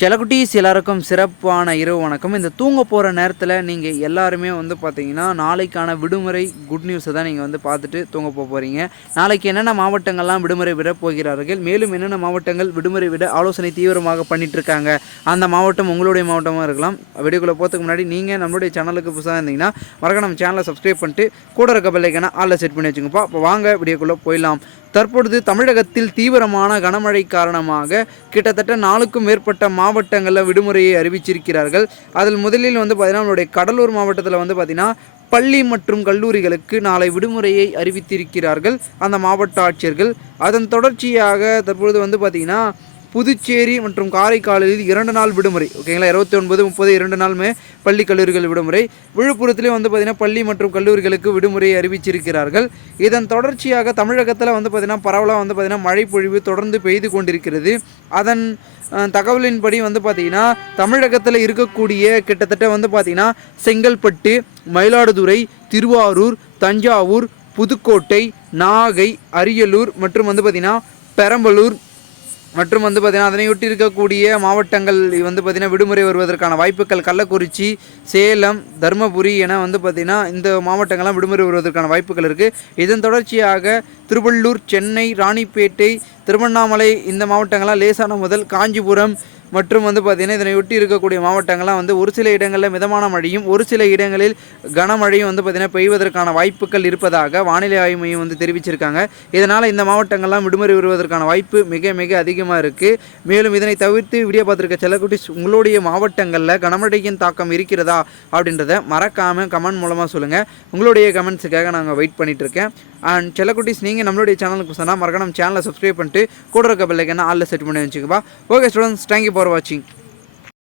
செலக்குட்டீஸ் எல்லாருக்கும் சிறப்பான இரவு வணக்கம். இந்த தூங்க போகிற நேரத்தில் நீங்கள் எல்லாருமே வந்து பார்த்தீங்கன்னா நாளைக்கான விடுமுறை குட் நியூஸை தான் நீங்கள் வந்து பார்த்துட்டு தூங்க போக போகிறீங்க நாளைக்கு என்னென்ன மாவட்டங்கள்லாம் விடுமுறை விட போகிறார்கள் மேலும் என்னென்ன மாவட்டங்கள் விடுமுறை விட ஆலோசனை தீவிரமாக பண்ணிட்டு இருக்காங்க அந்த மாவட்டம் உங்களுடைய மாவட்டமாக இருக்கலாம். வீடியோக்குள்ளே போகிறதுக்கு முன்னாடி நீங்கள் நம்மளுடைய சேனலுக்கு புதுசாக இருந்தீங்கன்னா மறக்க நம்ம சேனலை சப்ஸ்கிரைப் பண்ணிட்டு கூட இருக்க பிள்ளைக்கான ஆளில் செட் பண்ணி வச்சுங்கப்பா. இப்போ வாங்க வீடியோக்குள்ளே போயிடலாம். தற்பொழுது தமிழகத்தில் தீவிரமான கனமழை காரணமாக கிட்டத்தட்ட நாலுக்கும் மேற்பட்ட மாவட்டங்களில் விடுமுறையை அறிவிச்சிருக்கிறார்கள். அதில் முதலில் வந்து பார்த்தீங்கன்னா நம்மளுடைய கடலூர் மாவட்டத்தில் வந்து பார்த்திங்கன்னா பள்ளி மற்றும் கல்லூரிகளுக்கு நாளை விடுமுறையை அறிவித்திருக்கிறார்கள் அந்த மாவட்ட ஆட்சியர்கள். அதன் தொடர்ச்சியாக தற்பொழுது வந்து பார்த்திங்கன்னா புதுச்சேரி மற்றும் காரைக்காலில் இரண்டு நாள் விடுமுறை. ஓகேங்களா இருபத்தி ஒன்பது முப்பது இரண்டு நாளுமே பள்ளி கல்லூரிகள் விடுமுறை. விழுப்புரத்துலேயும் வந்து பார்த்திங்கன்னா பள்ளி மற்றும் கல்லூரிகளுக்கு விடுமுறை அறிவிச்சிருக்கிறார்கள். இதன் தொடர்ச்சியாக தமிழகத்தில் வந்து பார்த்திங்கன்னா பரவலாக வந்து பார்த்திங்கன்னா மழை பொழிவு தொடர்ந்து பெய்து கொண்டிருக்கிறது. அதன் தகவலின்படி வந்து பார்த்திங்கன்னா தமிழகத்தில் இருக்கக்கூடிய கிட்டத்தட்ட வந்து பார்த்திங்கன்னா செங்கல்பட்டு மயிலாடுதுறை திருவாரூர் தஞ்சாவூர் புதுக்கோட்டை நாகை அரியலூர் மற்றும் வந்து பார்த்திங்கன்னா பெரம்பலூர் மற்றும் வந்து பார்த்திங்கன்னா அதனையொட்டி இருக்கக்கூடிய மாவட்டங்கள் வந்து பார்த்திங்கன்னா விடுமுறை வருவதற்கான வாய்ப்புகள் கள்ளக்குறிச்சி சேலம் தருமபுரி என வந்து பார்த்திங்கன்னா இந்த மாவட்டங்கள்லாம் விடுமுறை வருவதற்கான வாய்ப்புகள் இருக்குது இதன் தொடர்ச்சியாக திருவள்ளூர் சென்னை ராணிப்பேட்டை திருவண்ணாமலை இந்த மாவட்டங்கள்லாம் லேசான முதல் காஞ்சிபுரம் மற்றும் வந்து பார்த்திங்கன்னா இதனை இருக்கக்கூடிய மாவட்டங்கள்லாம் வந்து ஒரு சில இடங்களில் மிதமான மழையும் ஒரு சில இடங்களில் கனமழையும் வந்து பார்த்திங்கன்னா பெய்வதற்கான வாய்ப்புகள் இருப்பதாக வானிலை ஆய்வு மையம் வந்து தெரிவிச்சிருக்காங்க. இதனால் இந்த மாவட்டங்கள்லாம் விடுமுறை வருவதற்கான வாய்ப்பு மிக மிக அதிகமாக இருக்குது மேலும் இதனை தவிர்த்து வீடியோ பார்த்துருக்க செல்லக்குட்டிஸ் உங்களுடைய மாவட்டங்களில் கனமழையின் தாக்கம் இருக்கிறதா அப்படின்றத மறக்காமல் கமெண்ட் மூலமாக சொல்லுங்கள் உங்களுடைய கமெண்ட்ஸுக்காக நாங்கள் வெயிட் பண்ணிகிட்ருக்கேன் இருக்கேன் அண்ட் செல்லக்குட்டிஸ் நீங்கள் நம்மளுடைய சேனலுக்கு சொன்னால் மறக்காம சேனலை சப்ஸ்கிரைப் பண்ணிட்டு கூட இருக்க பெல்லைக்கான ஆளில் செட் பண்ணி வச்சுக்கப்பா okay students thank you for for watching